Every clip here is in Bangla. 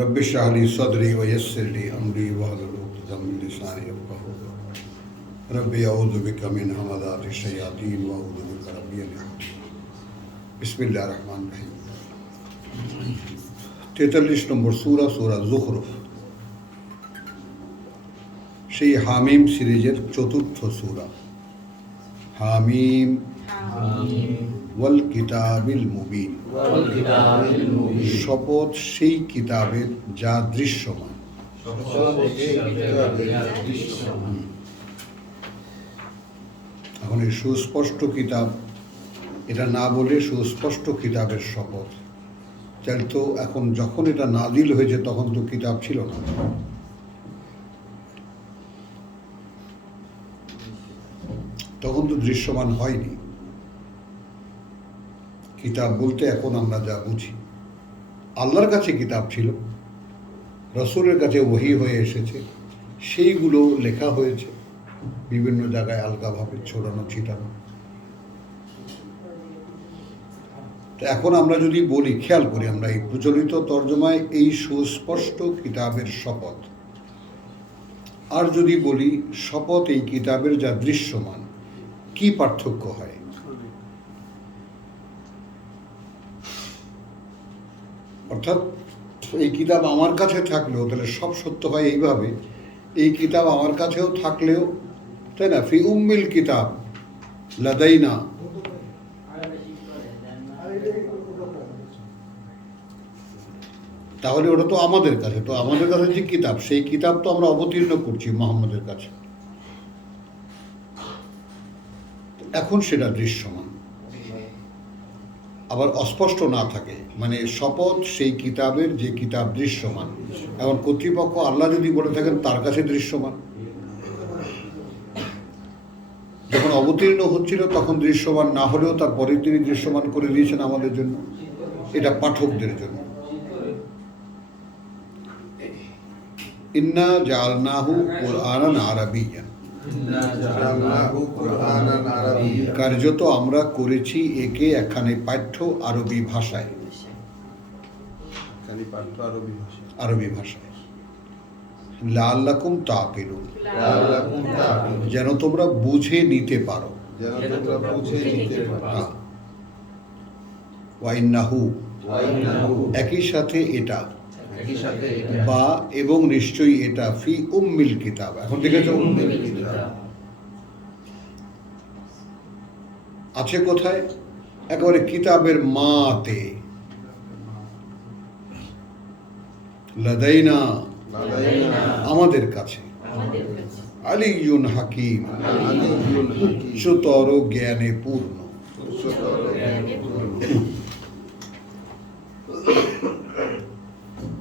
रब्बि इश्रह ली सदरी व यस्सिर ली अमरी वहलुल उक़दतम मिन लिसानी यफ़क़हू क़ौली रब्बि अऊज़ु बिका मिन हमाज़ाति शयातीन व अऊज़ु बिका रब्बि अन यहदून। बिस्मिल्लाहिर रहमानिर रहीम। 43 নম্বর সূরা, সূরা যুখরুফ, সেই হামিম সিরিজের চতুর্থ সূরা। হামিম ওয়াল কিতাবিল মুবিন, শপথ সেই কিতাবের যা দৃশ্যমান। এখন এই সুস্পষ্ট কিতাব, এটা না বলে সুস্পষ্ট কিতাবের শপথ, তাহলে তো এখন যখন এটা নাজিল হয়েছে তখন তো কিতাব ছিল না। তখন তো দৃশ্যমান হয়নি। কিতাব বলতে এখন আমরা যা বুঝি, আল্লাহর কাছে কিতাব ছিল, রসুলের কাছে ওহী হয়ে এসেছে, সেইগুলো লেখা হয়েছে বিভিন্ন জায়গায় আলগাভাবে ছড়ানো ছিটানো। তো এখন আমরা যদি বলি, খেয়াল করি, আমরা এই প্রচলিত তর্জমায় এই সুস্পষ্ট কিতাবের শপথ, আর যদি বলি শপথ এই কিতাবের যা দৃশ্যমান, কি পার্থক্য হয়? অর্থাৎ এই কিতাব আমার কাছে থাকলেও তাহলে সব সত্য হয় এইভাবে, এই কিতাব আমার কাছেও থাকলেও, তাই না, ফি উম্মিল কিতাব লাদাইনা, তাহলে ওটা তো আমাদের কাছে, তো আমাদের কাছে যে কিতাব, সেই কিতাব তো আমরা অবতীর্ণ করছি মুহাম্মদের কাছে, এখন সেটা দৃশ্যমান। আবার অস্পষ্ট না থাকে, মানে শপথ সেই কিতাবের যে কিতাব দৃশ্যমান। এখন কর্তৃপক্ষ আল্লাহ যদি বলে থাকেন তার কাছে দৃশ্যমান, যখন অবতীর্ণ হচ্ছিল তখন দৃশ্যমান না হলেও তারপরে তিনি দৃশ্যমান করে দিয়েছেন আমাদের জন্য, এটা পাঠকদের জন্য। ইন্না জাআলনাহু কুরআনান আরাবিয়্যান, কার্যত আমরা করেছি একে একখানে পাঠ্য আরবি ভাষায়, আরবি ভাষায়। লাআল্লাকুম তাকিলুন, যেন তোমরা বুঝে নিতে পারো। ওয়া ইন্নাহু, একই সাথে এটা, বা এবং নিশ্চয়ই এটা, ফি উম্মিল কিতাব, এখন দেখেছো আছে কোথায়? একেবারে কিতাবের মাতে, লাদাইনা, আমাদের কাছে, আলিয়ুন হাকিম, উচ্চতর জ্ঞানে পূর্ণ।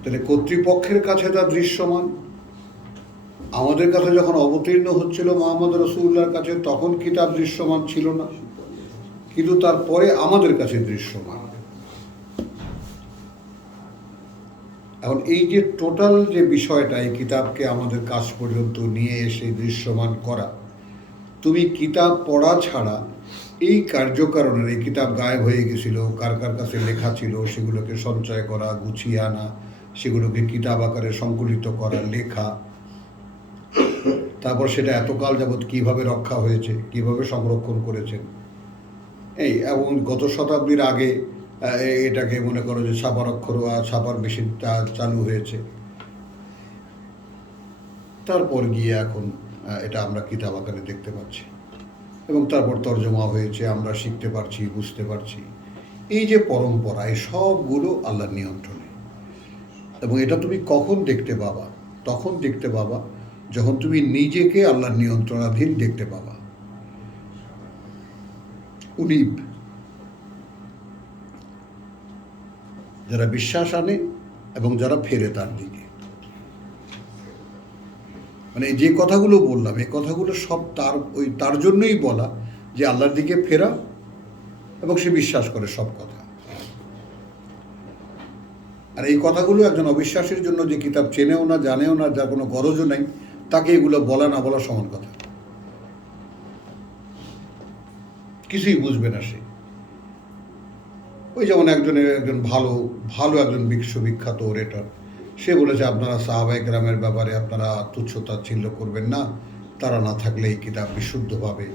তাহলে কর্তৃপক্ষের কাছে তা দৃশ্যমান, আমাদের কাছে যখন অবতীর্ণ হচ্ছিল মুহাম্মদ রাসূলুল্লাহর কাছে তখন কিতাব দৃশ্যমান ছিল না, কিন্তু তারপরে আমাদের কাছে দৃশ্যমান। এখন এই যে টোটাল যে বিষয়টা, এই কিতাবকে আমাদের কাছ পর্যন্ত নিয়ে এসে দৃশ্যমান করা, তুমি কিতাব পড়া ছাড়া এই কার্যকারণের, এই কিতাব গায়েব হয়ে গেছিল, কার কার কাছে লেখা ছিল সেগুলোকে সঞ্চয় করা, গুছিয়ে আনা, সেগুলোকে কিতাব আকারে সংকলিত করা, লেখা, তারপর সেটা এতকাল যাবৎ কিভাবে রক্ষা হয়েছে, কিভাবে সংরক্ষণ করেছেন, এই এবং গত শতাব্দীর আগে এটাকে মনে করো যে ছাপার অক্ষর আর ছাপার মেশিনটা চালু হয়েছে, তারপর গিয়ে এখন এটা আমরা কিতাব আকারে দেখতে পাচ্ছি, এবং তারপর তর্জমা হয়েছে, আমরা শিখতে পারছি, বুঝতে পারছি। এই যে পরম্পরা, এই সবগুলো আল্লাহর নিয়ন্ত্রণে। এবং এটা তুমি কখন দেখতে পাবা? তখন দেখতে পাবা যখন তুমি নিজেকে আল্লাহর নিয়ন্ত্রণাধীন দেখতে পাবা। উনিব, যারা বিশ্বাস আনে এবং যারা ফেরে তার দিকে, মানে যে কথাগুলো বললাম, এই কথাগুলো সব তার জন্যই বলা যে আল্লাহর দিকে ফেরা এবং সে বিশ্বাস করে সব কথা। আর এই কথাগুলো একজন অবিশ্বাসীর জন্য, যে কিতাব চেনেও না, জানেও না, যার কোনো গরজও নাই, তাকে এগুলো বলা না বলা সমান কথা, কিছুই বুঝবে না সে। ওই যেমন একজন ভালো ভালো একজন বিশ্ববিখ্যাত ওরেটর, সে বলেছে আপনারা সাহাবায়ে কেরামের ব্যাপারে আপনারা তুচ্ছ-তাচ্ছিল্য করবেন না, তারা না থাকলে এই কিতাব বিশুদ্ধভাবে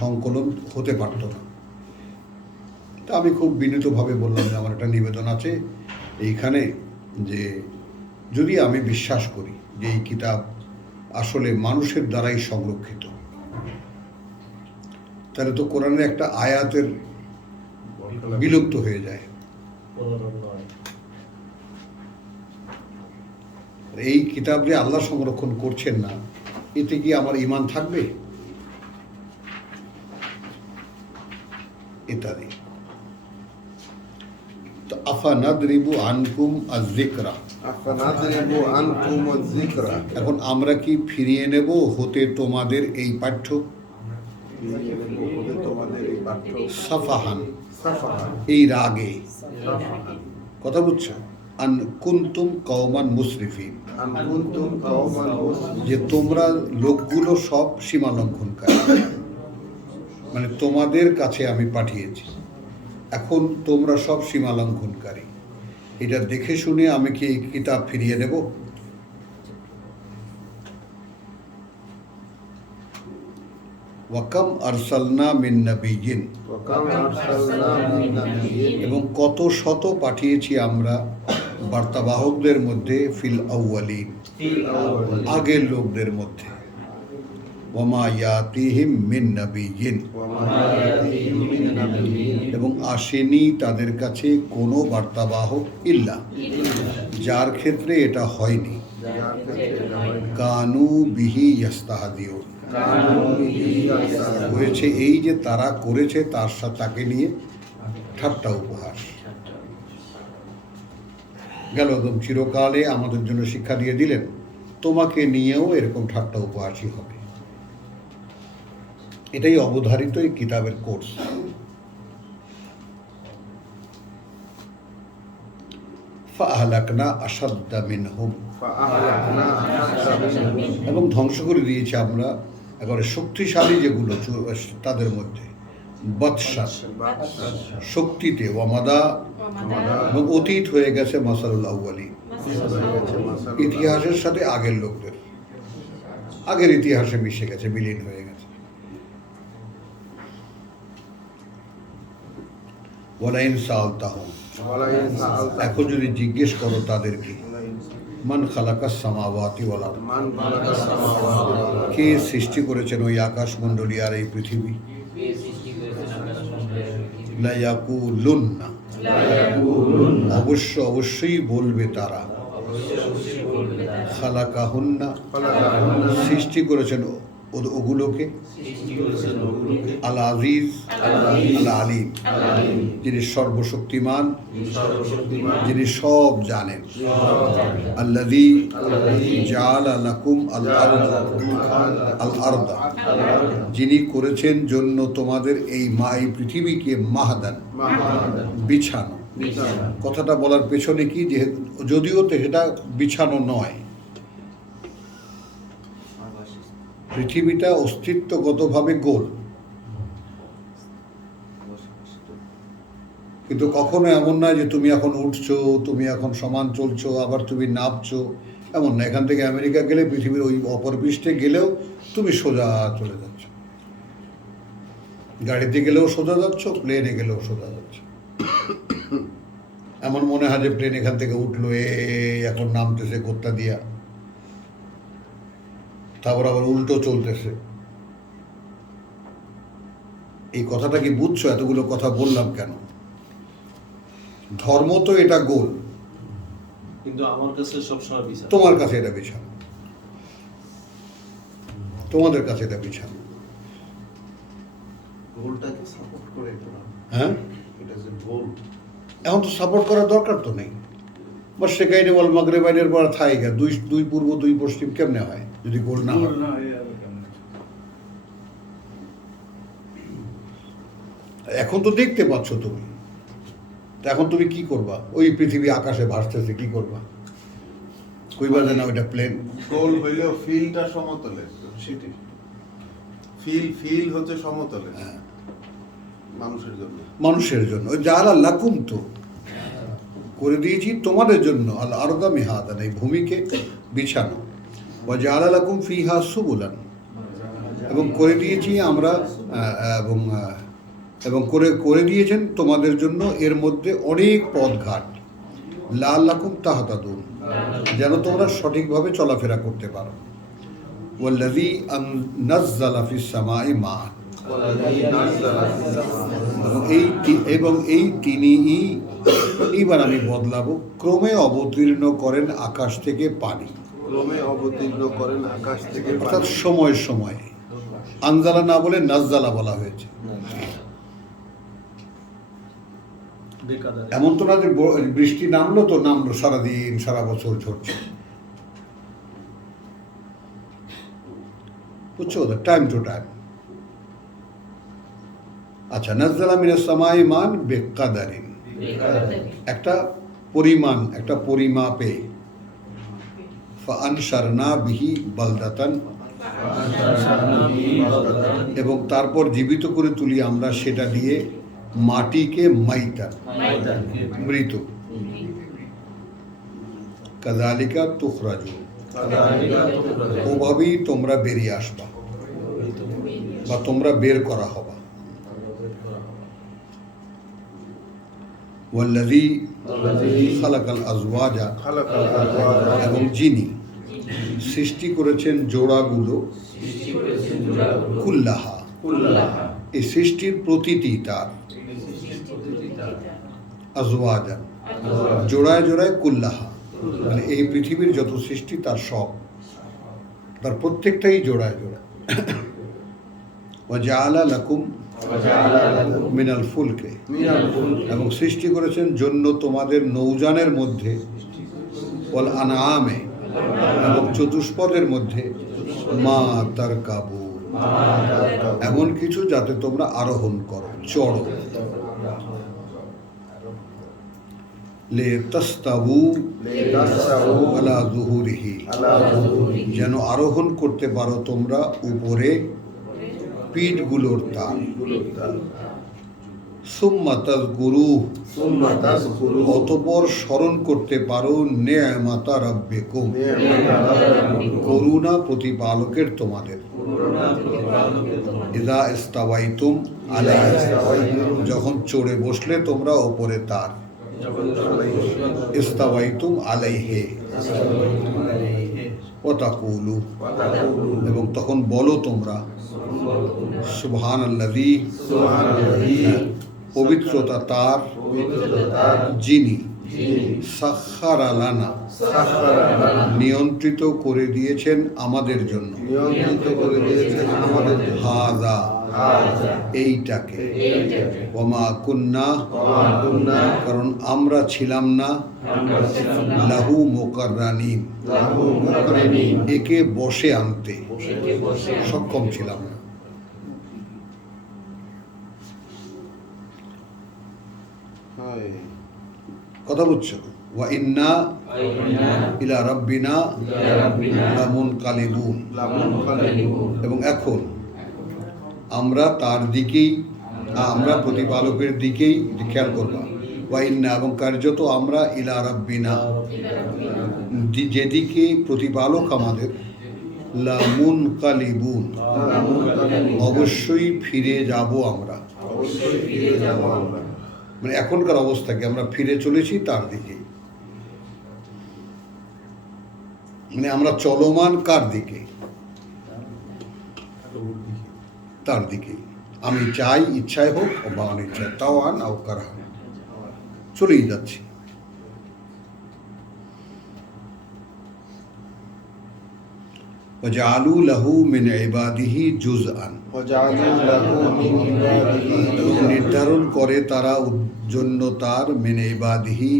সংকলন হতে পারত না। তা আমি খুব বিনীতভাবে বললাম যে আমার একটা নিবেদন আছে এইখানে, যে যদি আমি বিশ্বাস করি যে এই কিতাব আসলে মানুষের দ্বারাই সংরক্ষিত, তাহলে তো কোরআনের একটা আয়াতের বিলুপ্ত হয়ে যায়। এই কিতাব যে আল্লাহ সংরক্ষণ করছেন না, এতে কি আমার ঈমান থাকবে? ইত্যাদি। তো আফানাদরিবু আনকুম আয-যিকরা, এখন আমরা কি ফিরিয়ে নেব হতে তোমাদের এই পাঠ্য? সাফাহান, এই রাগে, কথা বুঝছো? আন কুনতুম কওমান মুসরিফিন, যে তোমরা লোকগুলো সব সীমা লঙ্ঘনকারী, মানে তোমাদের কাছে আমি পাঠিয়েছি, এখন তোমরা সব সীমা লঙ্ঘনকারী। এটা দেখে শুনে আমি কি এই কিতাব ফিরিয়ে নেব? ওয়াকাম আরসালনা মিন নাবিয়্যিন, এবং কত শত পাঠিয়েছি আমরা বার্তাবাহকদের মধ্যে, ফিল আউয়ালিন, আগের লোকদের মধ্যে, ওয়ামা ইয়াতিহিম মিন নাবিয়্যিন, এবং আসেনি তাদের কাছে কোনো বার্তাবাহক ইল্লা, যার ক্ষেত্রে এটা হয়নি, কানু বিহি ইস্তাহজিউন, হয়েছে এই যে তারা করেছে তার সাথে তাকে নিয়ে ঠাট্টা উপহাস। গেল একদম চিরকালে আমাদের জন্য শিক্ষা দিয়ে দিলেন, তোমাকে নিয়েও এরকম ঠাট্টা উপহাসই হবে। এটাই অবধারিত এই কিতাবের কোর্স। ফাআহলাকনা আশাদ্দা মিনহুম, এবং ধ্বংস করে দিয়েছি আমরা একেবারে শক্তিশালী যেগুলো তাদের মধ্যে, বৎসা, শক্তিতে, ওয়ামাদা, এবং অতীত হয়ে গেছে মাসালুল আউয়ালিন, ইতিহাসের সাথে আগের লোকদের, আগের ইতিহাসে মিশে গেছে, বিলীন হয়ে গেছে। ওয়ালাইন সাআলতাহুম, এখন যদি জিজ্ঞেস করো তাদেরকে, মান খালাকাস সামাওয়াতি ওয়াল আরদ, কে সৃষ্টি করেছেন ওই আকাশমণ্ডলী আর এই পৃথিবী, লা ইয়াকুলুন্না, অবশ্যই বলবে তারা, খালাকাহুন্না, সৃষ্টি করেছেন ওগুলোকে, আল আজিজ আল আলিম, যিনি সর্বশক্তিমান, যিনি সব জানেন, আল্লাযী জাআলা লাকুম আল আরদা, যিনি করেছেন জন্য তোমাদের এই পৃথিবীকে মাহাদান, বিছানো। কথাটা বলার পেছনে কি, যে যদিও তো সেটা বিছানো নয়, পৃথিবীটা অস্তিত্বগতভাবে গোল, কিন্তু কখনো এমন নয় যে তুমি এখন উঠছো, তুমি এখন সমান চলছো, আবার তুমি নামছো, এমন না। এখান থেকে আমেরিকা গেলে, পৃথিবীর ওই অপর পৃষ্ঠে গেলেও তুমি সোজা চলে যাচ্ছ, গাড়িতে গেলেও সোজা যাচ্ছ, প্লেনে গেলেও সোজা যাচ্ছ। এমন মনে হয় যে প্লেন এখান থেকে উঠলো, এখন নামতেছে গোত্তা দিয়া, তারপর আবার উল্টো চলতেছে। এই কথাটা কি বুঝছো? এতগুলো কথা বললাম কেন? ধর্ম তো এটা গোল, কিন্তু আমার কাছে সবসময় বিছানা, তোমার কাছে এটা বিছানো, তোমাদের কাছে এটা বিছানো। গোলটাকে সাপোর্ট করে এটা না, হ্যাঁ, এটা যে গোল, এখন তো সাপোর্ট করার দরকার তো নেই। বা সেখানে বল মাগরিবাইনের পর থাইগা দুই পূর্ব দুই পশ্চিম কেমনে হয় যদি গোল না হয়? এখন তো দেখতে পাচ্ছ তুমি, এখন তুমি কি করবা? ওই পৃথিবী আকাশে ভাসতেছে, কি করবা? কইবা যে না ওইটা প্লেন। গোল হইলেও ফিলটা সমতলে, সেটি ফিল হচ্ছে সমতলে। হ্যাঁ, মানুষের জন্য। মানুষের জন্য। জাআলা লাকুম তো করে দিয়েছি তোমাদের জন্য আল আরদা মিহাদান, এই ভূমিকে বিছানো। ওয়া জাআলা লাকুম ফিহা সুবুলান, এবং করে দিয়েছি আমরা এবং করে দিয়েছেন তোমাদের জন্য এর মধ্যে অনেক পথঘাট। লাআল্লাকুম তাহতাদুন, যেন তোমরা সঠিকভাবে চলাফেরা করতে পারো। ওয়াল্লাযী নাযালা ফিস সামাই মা, এবং এই তিনিই, এইবার আমি বদলাবো, ক্রমে অবতীর্ণ করেন আকাশ থেকে পানি, ক্রমে অবতীর্ণ করেন আকাশ থেকে অর্থাৎ সময় সময়ে। আনজালা না বলে নাজ্জালা বলা হয়েছে। বেকাদারে। এমন তো না যে বৃষ্টি নামলো তো নামলো, সারাদিন সারা বছর ঝরছে, বুঝছো, টাইম টু টাইম। আচ্ছা, নাজ্জালা মিনাস সামাই মান বেকাদারিন, একটা পরিমাণ, একটা পরিমাপে। ফাআনশারনা বিহি বালদাতান, এবং তারপর জীবিত করে তুলি আমরা সেটা দিয়ে মাটিকে মাইতান, মৃত। কাযালিকা তুখরাজুন, ওভাবেই তোমরা বেরিয়ে আসবা বা তোমরা বের করা হবা। ওয়াল্লাযী খালাকাল আজওয়াজা, খালাকাল আজওয়াজা, এবং যিনি সৃষ্টি করেছেন জোড়াগুলো, কুল্লাহা, এই সৃষ্টির প্রতিটি তার, আজওয়াজান জোড়ায় জোড়ায়, কুল্লাহা মানে এই পৃথিবীর যত সৃষ্টি তার সব, তার প্রত্যেকটাই জোড়ায় জোড়ায়। ওয়া জাআলা লাকুম মিনাল ফুলকে, এবং সৃষ্টি করেছেন জন্য তোমাদের নৌযানের মধ্যে, ওয়াল আনআমে, এবং চতুষ্পদের মধ্যে, মা তারকাবুন, এমন কিছু যাতে তোমরা আরোহণ করো, চড়ো। লিতাস্তাউ আলা যুহুরিহি, যেন আরোহণ করতে পারো তোমরা উপরে পিঠগুলোর তাল। সুম্মা তাযকুরু, অতঃপর স্মরণ করতে পারো নি'মাতা রাব্বিকুম, করুণা প্রতিপালকের তোমাদের। ইযা ইস্তাওয়াইতুম আলাইহি, যখন চড়ে বসলে তোমরা ওপরে তার। ইস্তাওয়াইতুম আলাইহি ওয়া তাকুলু, এবং তখন বলো তোমরা সুবহানাল্লাযী, পবিত্রতা তার, যিনি সাখখারা লানা, নিয়ন্ত্রিত করে দিয়েছেন আমাদের জন্য, হাযা, এইটাকে, ওমা কুন্না, কারণ আমরা ছিলাম না, লাহু মুকাররানিন, একে বশে আনতে সক্ষম ছিলাম না। কথা বুঝছো? ওয়া ইন্না ইলা রাব্বিনা লামুনকালিবুন, এবং এখন আমরা তার দিকেই, আমরা প্রতিপালকের দিকেই, খেয়াল করবা, ওয়া ইন্না, এবং কার্যত আমরা, ইলা রাব্বিনা, যেদিকে প্রতিপালক আমাদের, লামুনকালিবুন, অবশ্যই ফিরে যাব আমরা। মানে এখনকার অবস্থাকে আমরা ফিরে চলেছি তার দিকে, মানে আমরা চলমান কার দিকে? তার দিকে। আমি চাই, ইচ্ছায় হোক বা অনিচ্ছায়, তাও আন আও কারহান, চলেই যাচ্ছি। وجعلوا له من عباده جزءا, এবং নির্ধারণ করে তারা জন্য তার, মিন ইবাদিহি,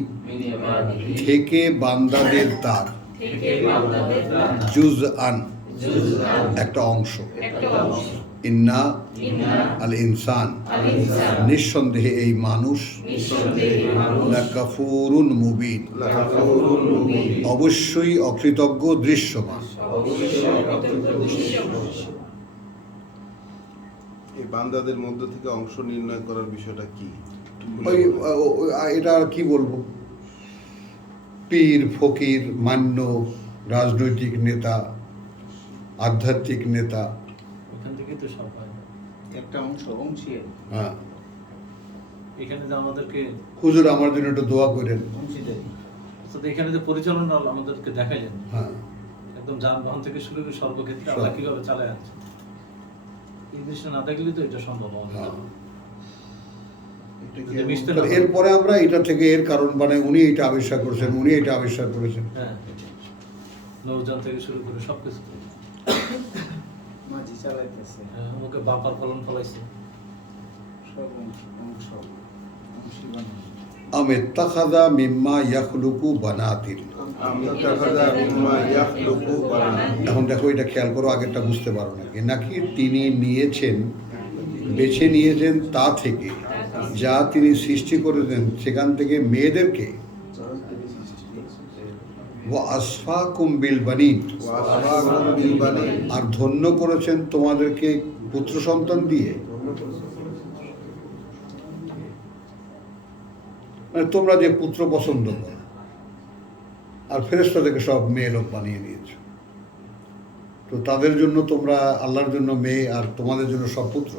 থেকে বান্দাদের তার, জুজআন একটা অংশ। ইন্না আল ইনসান, নিঃসন্দেহে এই মানুষ, লাকাফুরুন মুবিন, অবশ্যই অকৃতজ্ঞ দৃশ্যমান। এই বান্দাদের মধ্য থেকে অংশ নির্ণয় করার বিষয়টা কি? এটা আর কি বলবো, পীর ফকির মান্য রাজনৈতিক নেতা আধ্যাত্মিক নেতা, ওখান থেকে তো সব হয়। একটা অংশীয় হ্যাঁ, এখানে যে আমাদেরকে হুজুর আমার জন্য একটু দোয়া করেন, অংশীদারি অর্থাৎ এখানে যে পরিচালনা আমাদেরকে দেখাইলেন, হ্যাঁ, একদম যানবাহন থেকে শুরু করে সর্বক্ষেত্রে সব। আল্লাহ কিভাবে চালায় আনছে, এই জিনিসটা না দেখলে তো এটা সম্ভব আমাদের হ্যাঁ। জন্য। এটা কি যদি মিশতে তো না পারে- এরপরে আমরা এটা থেকে এর কারণ বানাই, উনি এটা আবিষ্কার করেছেন, উনি এটা আবিষ্কার করেছেন। হ্যাঁ, নৌযান থেকে শুরু করে সবকিছু। মাঝি চালাইতেছে হ্যাঁ, আমাকে বাম্পার ফলন ফলাইছে। সব অংশ অংশী বানানো আমি তাখাদা মিম্মা ইয়াখলুকু বানাতিন। আমি তাকাদা মিম্মা ইয়াখলুকু বানানা। এখন দেখো এটা খেয়াল করো, আগেরটা বুঝতে পারো নাকি, নাকি তিনি নিয়েছেন বেছে নিয়েছেন তা থেকে যা তিনি সৃষ্টি করেছেন সেখান থেকে মেয়েদেরকে ও আসফাকুম বিল বানিন, ওয়াসফাকুম বিল বানিন। আর ধন্য করেছেন তোমাদেরকে পুত্র সন্তান দিয়ে। মানে তোমরা যে পুত্র পছন্দ করো আর ফেরেশতাদেরকে সব মেয়ে লোক বানিয়ে নিয়েছো, তো তাদের জন্য তোমরা আল্লাহর জন্য মেয়ে আর তোমাদের জন্য সব পুত্র।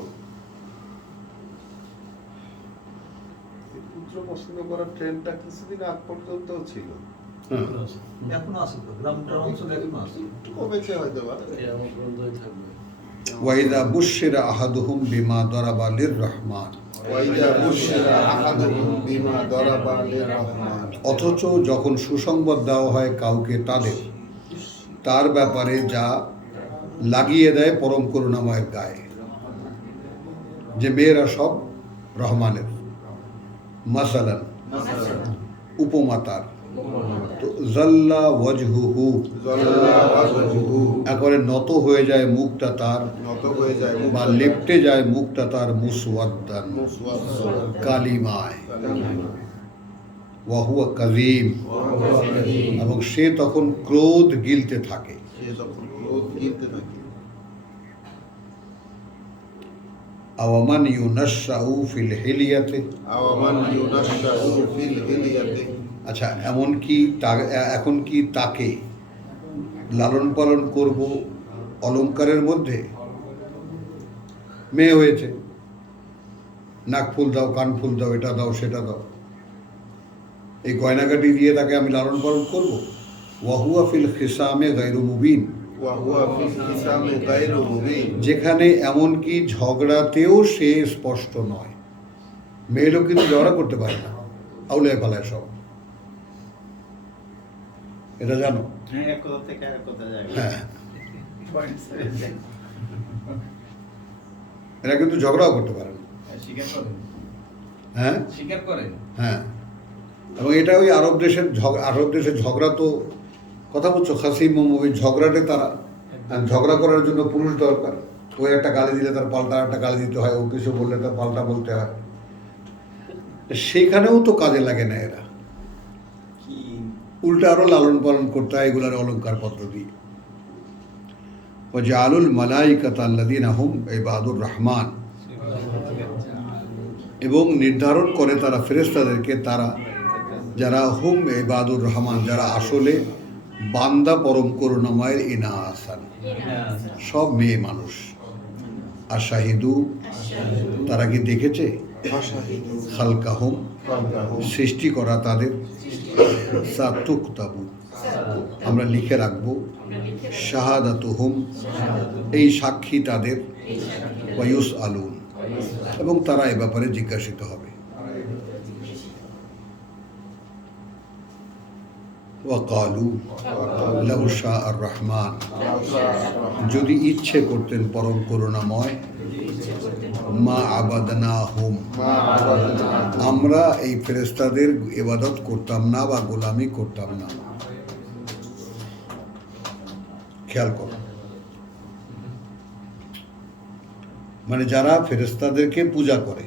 এই পুত্র পছন্দ করার ট্রেন্ডটা কিছুদিন আগ পর্যন্ত ছিল, হ্যাঁ। এখনো আছে তো, গ্রামটার অঞ্চলে এখনো আছে। একটু কমেছে হয়তো বা। এরকম পর্যন্তই থাকবে। ওয়াইদা বুশিরা আহাদুহুম বিমা দরাবা লিররহমান, ওয়াইদা বুশিরা আহাদুহুম বিমা দরাবা লিররহমান। অথচ যখন সুসংবাদ দেওয়া হয় কাউকে তার ব্যাপারে যা লাগিয়ে দেয় পরম করুণাময়ের গায়ে, যে মেয়েরা সব রহমানের, মাসালান উপমাতার, তো জাল্লা ওয়াজহুহু, জাল্লা ওয়াজহুহু, একবারে নত হয়ে যায় মুখটা তার, নত হয়ে যায় মুখ, বা লেপ্টে যায় মুখটা তার, মুসওয়াদ্দান, মুসওয়াদ্দান, কালিমায়, কালিমা। ওয়াহুয়া কাযীম, এবং সে তখন ক্রোধ গিলতে থাকে। সে তখন ক্রোধ গিলতে থাকে। আওয়ামান ইউনাশাউ ফিল হিলিয়াতে, আওয়ামান ইউনাশশাউ ফিল হিলিয়াতি। আচ্ছা এখন কি তাকে লালন পালন করব অলংকারের মধ্যে? মেয়ে হয়েছে, নাক ফুল দাও, কান ফুল দাও, এটা দাও সেটা দাও, এই গয়নাগাটি দিয়ে তাকে আমি লালন পালন করব? ওয়াহুয়া ফিল খিসামে গায়রু মুবিন, ওয়া হুয়া ফিল খিসামি গায়রু মুবিন। যেখানে এমনকি ঝগড়াতেও সে স্পষ্ট নয়। মেয়েরও কিন্তু ঝগড়া করতে পারে না, আউলায় পালায় সব, এটা জানো? হ্যাঁ এক কথা থেকে আরেক কথা যায় হ্যাঁ, পয়েন্ট এরা কিন্তু ঝগড়াও করতে পারে না। স্বীকার করেন হ্যাঁ, স্বীকার করেন হ্যাঁ, এবং এটা ওই আরব দেশের ঝগড়া, তো কথা বলছো খাসিম ওই ঝগড়াটে তারা, আর ঝগড়া করার জন্য পুরুষ দরকার। ওই একটা গালি দিলে তার পাল্টা একটা গালি দিতে হয়, ও কিছু বললে তার পাল্টা বলতে হয়, সেখানেও তো কাজে লাগে না এরা, কি উল্টা আরো লালন পালন করতে হয় এগুলার অলংকার পত্র দিয়ে। ও জালুল মালাইকাতা আল্লাযীনা হুম ইবাদুর রহমান, এবং নির্ধারণ করে তারা ফেরেশতাদেরকে, তারা যারা হুম ইবাদুর রহমান, যারা আসলে বান্দা পরম করুণাময়ের ইনাসান, সব মেয়ে মানুষ। আর শাহিদু, তারা কি দেখেছে? ফাশাহিদু খালকাহুম, খালকাহুম, সৃষ্টি করা তাদের, সাতুকতাবু, আমরা লিখে রাখবো, শাহাদাতুহুম, এই সাক্ষী তাদের, ওয়ায়ুস আলুন, এবং তারা এ ব্যাপারে জিজ্ঞাসিত হবে। ওয়াকালু লাউ শাআ আর রহমান, যদি ইচ্ছে করতেন পরম করুণাময়, মা আবাদনাহুম, আমরা এই ফেরেশতাদের ইবাদত করতাম না বা গোলামি করতাম না। খেয়াল করো, মানে যারা ফেরেশতাদেরকে পূজা করে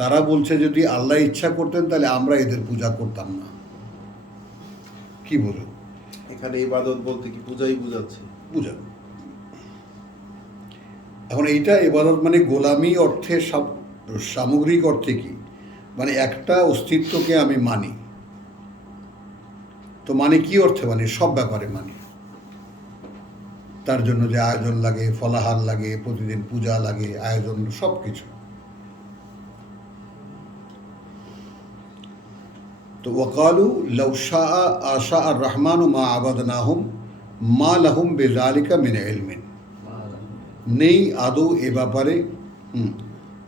তারা বলছে যদি আল্লাহ ইচ্ছা করতেন তাহলে আমরা এদের পূজা করতাম না। কি বলো? এখানে ইবাদত বলতে কি পূজাই বুঝাচ্ছে? পূজা। এখন এইটা ইবাদত মানে গোলামি অর্থে সামগ্রিক অর্থে কি, মানে একটা অস্তিত্বকে আমি মানি, তো মানে কি অর্থে মানে সব ব্যাপারে মানি, তার জন্য যে আয়োজন লাগে, ফলাহার লাগে, প্রতিদিন পূজা লাগে, আয়োজন, সব কিছু। তো ওয়াকালু লাউ শাআ আশা আর রহমান মা আবাদনাহুম মা লাহুম বেযালিকা মিন ইলমিন, নেই আদৌ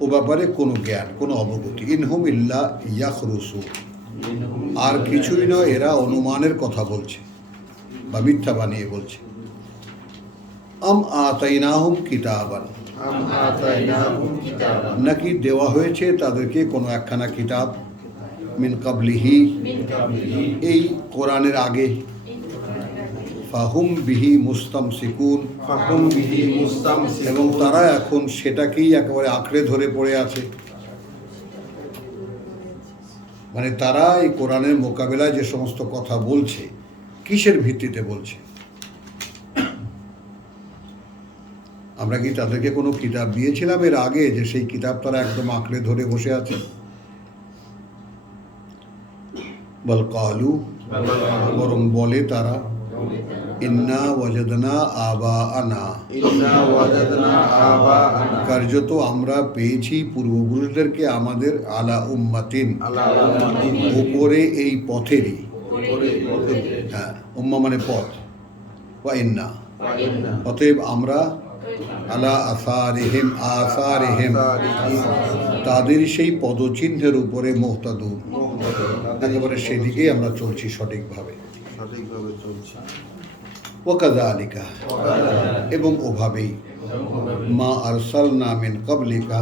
ও ব্যাপারে কোনো জ্ঞান, কোনো অবগতি। ইনহুম ইল্লা ইয়াখরুসুন, আর কিছুই নয়, এরা অনুমানের কথা বলছে বা মিথ্যা বানিয়ে বলছে। আম আতাইনাহুম কিতাবান, নাকি দেওয়া হয়েছে তাদেরকে কোনো একখানা কিতাব, মিন কাবলিহি, এই কোরআনের আগে, ফাহুম বিহি মুস্তামসিকুন, এবং তারা এখন সেটাকেই একেবারে আঁকড়ে ধরে পড়ে আছে। মানে তারা এই কোরআনের মোকাবেলায় যে সমস্ত কথা বলছে, কিসের ভিত্তিতে বলছে? আমরা কি তাদেরকে কোনো কিতাব দিয়েছিলাম এর আগে যে সেই কিতাব তারা একদম আঁকড়ে ধরে বসে আছে? বল কালু, বরং বলে তারা, ইন্না ওয়াজাদনা আবাআনা, কার্যত আমরা পেয়েছি পূর্বপুরুষদেরকে আমাদের আলা উম্মাতিন, উপরে এই পথেরই। হ্যাঁ, উম্মা মানে পথ, ওয়া ইন্না, অতএব আমরা আলা আসারিহিম, তাদের সেই পদচিহ্নের উপরে মুহতাদুন, একেবারে সেদিকেই আমরা চলছি সঠিকভাবে। ওয়াকাযালিকা, এবং ওভাবেই, মা আরসালনা মিন ক্বাবলিকা,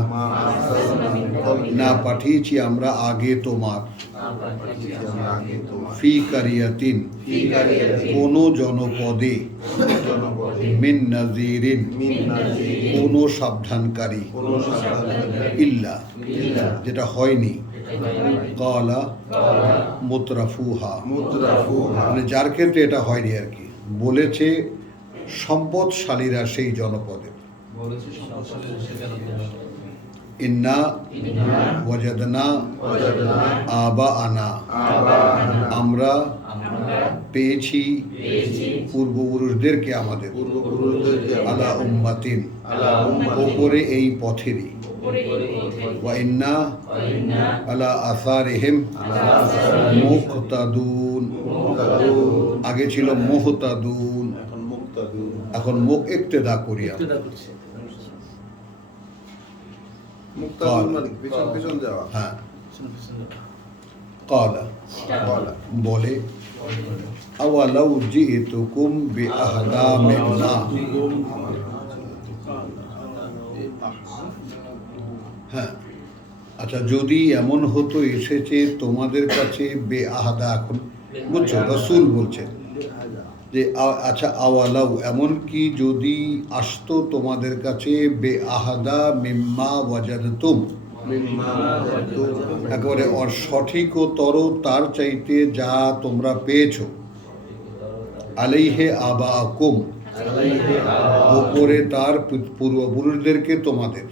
না পাঠিয়েছি আমরা আগে তোমার, ফি কারিয়াতিন, কোন জনপদে, মিন নাযিরিন, কোন সাবধানকারী, ইল্লা, যেটা হয়নি, কালা মুতরাফুহা, মানে যার ক্ষেত্রে এটা হয়নি আর কি, বলেছে সম্পদশালীরা সেই জনপদে। ইন্না ওয়াজাদনা আবাআনা, আমরা পেয়েছি পূর্বপুরুষদেরকে আমাদের, আলা উম্মাতিন, উপরে এই পথেরই, ওয়া ইন্না আলা আসারিহিম মুহতাদুন, আগে ছিল মুহতাদুন, এখন মুখ ইক্তেদা করি আমরা। হ্যাঁ, কালা, বলে, আওয়ালাউ জিতুকুম বিআহদা মিম্মা, হ্যাঁ, আচ্ছা, যদি এমন হতো এসেছে তোমাদের কাছে বেআহদা, এখন বুঝছো রাসূল বলছেন যে আচ্ছা, আওয়ালাউ, এমন কি যদি আসতো তোমাদের কাছে বেআহদা মিম্মা ওয়াজাদতুম, একেবারে সঠিকতর তার চাইতে যা তোমরা পেয়েছো, আলাইহে আবাকুম, উপরে তার পূর্বপুরুষদেরকে তোমাদের,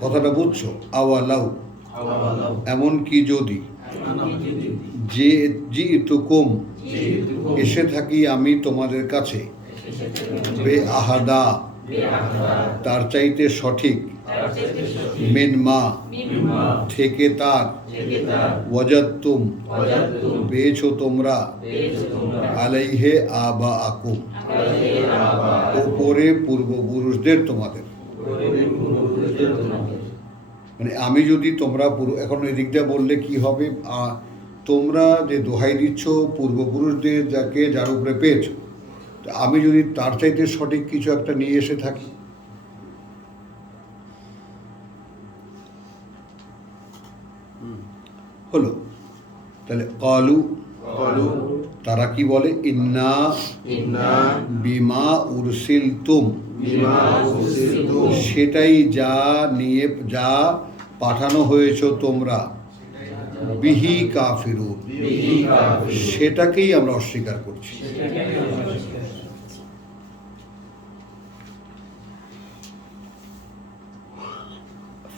কথাটা বুঝছো? আওয়ালাউ, এমন কি যদি, যে জিতুকুম, এসে থাকি আমি তোমাদের কাছে, বেআহদা, তার চাইতে সঠিক, মিনমা, থেকে তার, ওয়াজাদতুম, পেয়েছো তোমরা, আলাইহে আবাকুম, উপরে পূর্বপুরুষদের তোমাদের। মানে আমি যদি তোমরা এখন এদিক দিয়ে বললে কি হবে, তোমরা যে দোহাই দিচ্ছ পূর্বপুরুষদের যার উপরে পেয়েছো, আমি যদি তার চাইতে সঠিক কিছু একটা নিয়ে এসে থাকি, হলো, তাহলে কালু, তারা কি বলে, ইন্না বিমা উরসিলতুম, সেটাই যা পাঠানো হয়েছে তোমরা, বিহি কাফিরুন, সেটাকেই আমরা অস্বীকার করছি।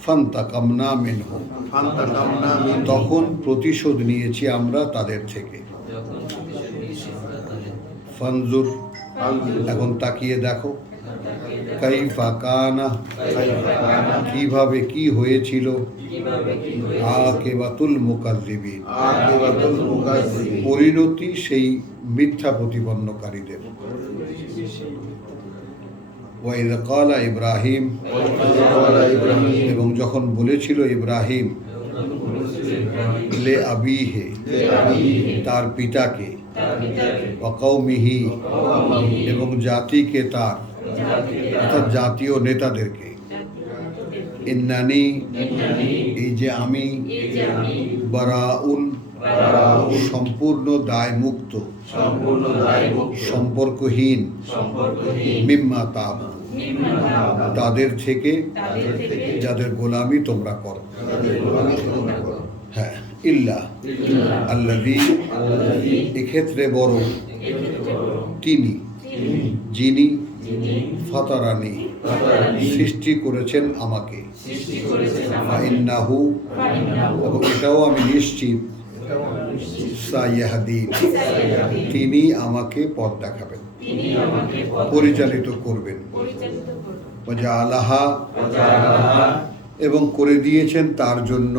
ফান্তাকামনা মিনহুম, ফান্তাকামনা মিনহুম। তখন প্রতিশোধ নিয়েছি আমরা তাদের থেকে। ফানজুর, এখন তাকিয়ে দেখো, কাইফা কানা, কিভাবে কি হয়েছিল, আকিবাতুল মুকাজ্জিবিন, আকিবাতুল মুকাজ্জিবিন, পরিণতি সেই মিথ্যা প্রতিপন্নকারীদের। ওয়াইদ ক্বালা ইব্রাহিম, ক্বালা ইব্রাহিম, এবং যখন বলেছিল ইব্রাহিম, লে আবিহে, লে আবিহি, তার পিতাকে, ওয়া কওমিহি, এবং জাতিকে তার, অর্থাৎ জাতীয় নেতাদেরকে, ইন্নানি, এই যে আমি, বারাউন, সম্পূর্ণ দায়মুক্ত, সম্পূর্ণ দায়মুক্ত, সম্পর্কহীন, মিম্মা তাব, তাদের থেকে যাদের গোলামি তোমরা করো। হ্যাঁ, ইল্লা আল্লাযী, এক্ষেত্রে বড় তিনি, যিনি ফাতারানি, সৃষ্টি করেছেন আমাকে, ফাইন্নাহু, এবং এটাও আমি নিশ্চিত, সাইয়াহদিন, তিনি আমাকে পথ দেখাবেন, পরিচালিত করবেন। ওয়াজআলাহা, এবং করে দিয়েছেন তার জন্য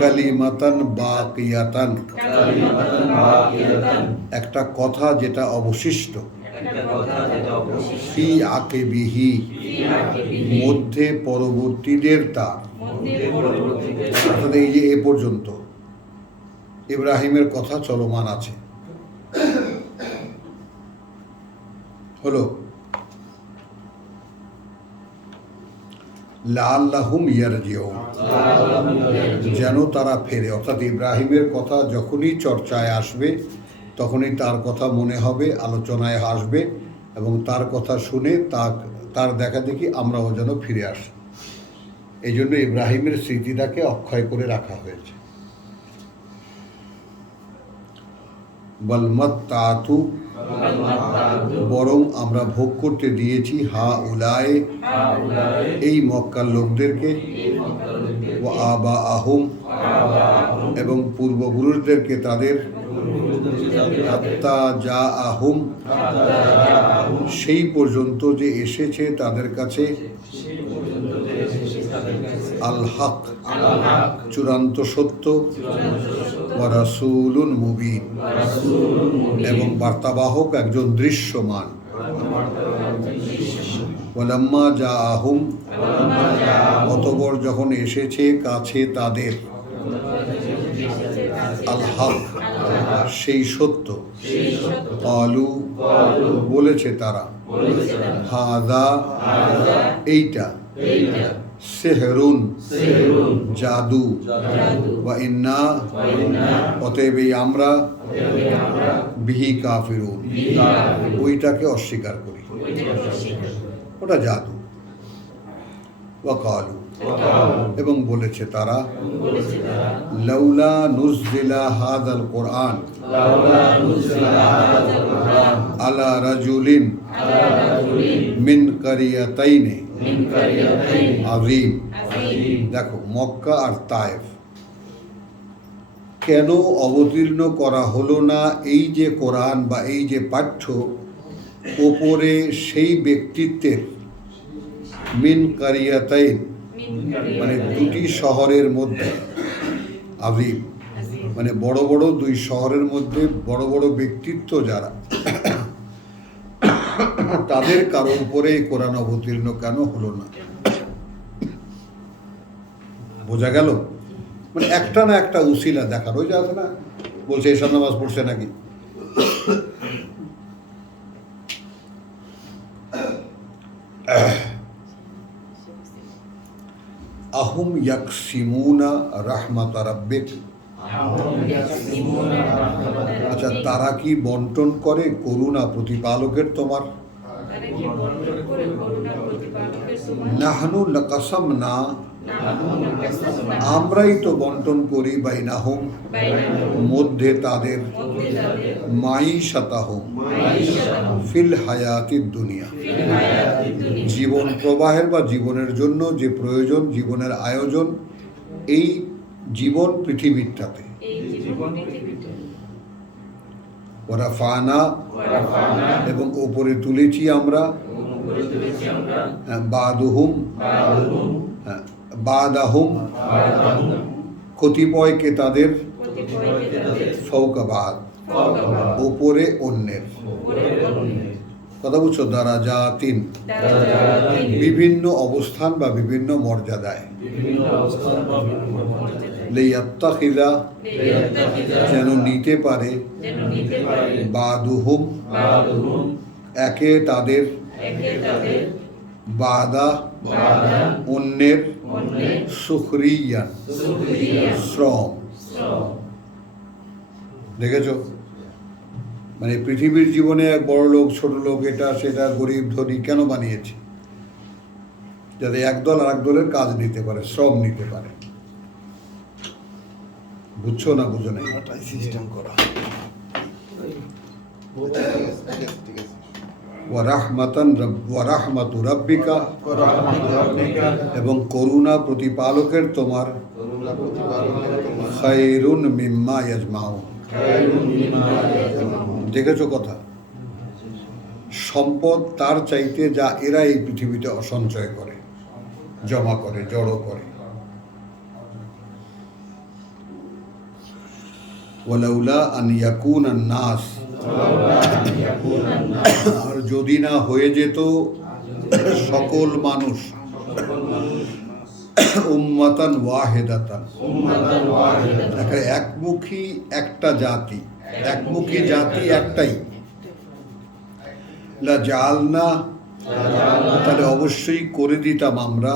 কালিমাতান বাকিয়াতান, একটা কথা যেটা অবশিষ্ট, ফি আকিবিহি, মধ্যে পরবর্তীদের তার, অর্থাৎ এই যে এ পর্যন্ত ইব্রাহিমের কথা চলমান আছে। হলো লাআল্লাহুম ইয়ারজিউন, যেন তারা ফেরে। অর্থাৎ ইব্রাহিমের কথা যখনই চর্চায় আসবে তখনই তার কথা মনে হবে, আলোচনায় আসবে, এবং তার কথা শুনে তার দেখা দেখি আমরাও যেন ফিরে আসি। এই জন্য ইব্রাহিমের স্মৃতিটাকে অক্ষয় করে রাখা হয়েছে। বালমাত্তাতু, বরং আমরা ভোগ করতে দিয়েছি হা উলায়ে, এই মক্কার লোকদেরকে, ওয়া আবা আহুম, এবং পূর্বপুরুষদেরকে তাদের, হাত্তা যা আহুম, সেই পর্যন্ত যে এসেছে তাদের কাছে, আল হক, চূড়ান্ত সত্য, ওয়া রাসূলুন মুবিন, এবং বার্তাবাহক একজন দৃশ্যমান। ওয়ালাম্মা জাআহুম, অতঃপর যখন এসেছে কাছে তাদের, আল হক, সেই সত্য, ক্বালু, বলেছে তারা, হাযা, এইটা, সিহরুন, জাদু, ওয়া ইন্না, অতএব এই আমরা, বিহি কাফিরুন, ওইটাকে অস্বীকার করি, ওটা জাদু। ওয়া ক্বালু, এবং বলেছে তারা, লাউলা নুযযিলা হাযাল কুরআন আলা রাজুলিন মিন কারিয়াতাইনি আযীম। দেখো, মক্কা আর তায়েফ কেন অবতীর্ণ করা হলো না এই যে কোরআন বা এই যে পাঠ্য, ওপরে সেই ব্যক্তিত্বের, মিন কারিয়াতাইন, মানে দুটি শহরের মধ্যে, আযীম মানে বড় বড় দুই শহরের মধ্যে বড় বড় ব্যক্তিত্ব যারা, তাদের কারো উপরে কোরআন অবতীর্ণ কেন হলো না? বোঝা গেল? মানে একটা না একটা উসিলা দেখার। ওই যে আছে না, বলছে এসব নামাজ পড়ছে নাকি, আহুম ইয়াকসিমুনা রাহমাত রাব্বিক, আচ্ছা তারা কি বন্টন করে করুণা প্রতিপালকের তোমার? নাহনু লাকাসামনা, আমরাই তো বন্টন করি বাইনাহুম, মধ্যে তাদের, মাইশাতাহুম, ফিল হায়াতিদ দুনিয়া, জীবন প্রবাহের বা জীবনের জন্য যে প্রয়োজন, জীবনের আয়োজন এই জীবন পৃথিবীটাতে। ওয়ারাফানা, এবং ওপরে তুলেছি আমরা, বাদুহুম, বাদাহুম, কতিপয়কে তাদের, ফৌকা বাদ, ওপরে অন্যের। কথা বুঝছো? দারাজাতিন, বিভিন্ন অবস্থান বা বিভিন্ন মর্যাদায়। লিয়াত্তাখিযা, যেন নিতে পারে, বাদুহুম, একে তাদের, বাদা, অন্যের, সুখরিয়ান, শ্রম। দেখেছো? মানে পৃথিবীর জীবনে এক বড় লোক, ছোট লোক, এটা সেটা, গরিব ধনী কেন বানিয়েছে? যাতে একদল আর এক দলের কাজ নিতে পারে, শ্রম নিতে পারে। বুঝছো না বুঝো নাই? সিস্টেম করা। ওয়ারাহমাতু রাব্বিকা, এবং করুণা প্রতিপালকের তোমার, খায়রুন মিম্মা ইয়াজমাউন। দেখেছো কথা? সম্পদ তার চাইতে যা এরা এই পৃথিবীতে অসঞ্চয় করে, জমা করে, জড়ো করে। ওয়ালাউলা আন ইয়াকুনা নাস, আর যদি না হয়ে যেত সকল মানুষ, উম্মাতান ওয়াহিদাতান, একমুখী একটা জাতি, একমুখী জাতি একটাই, লা জাআলনা, তাহলে অবশ্যই করে দিতাম আমরা,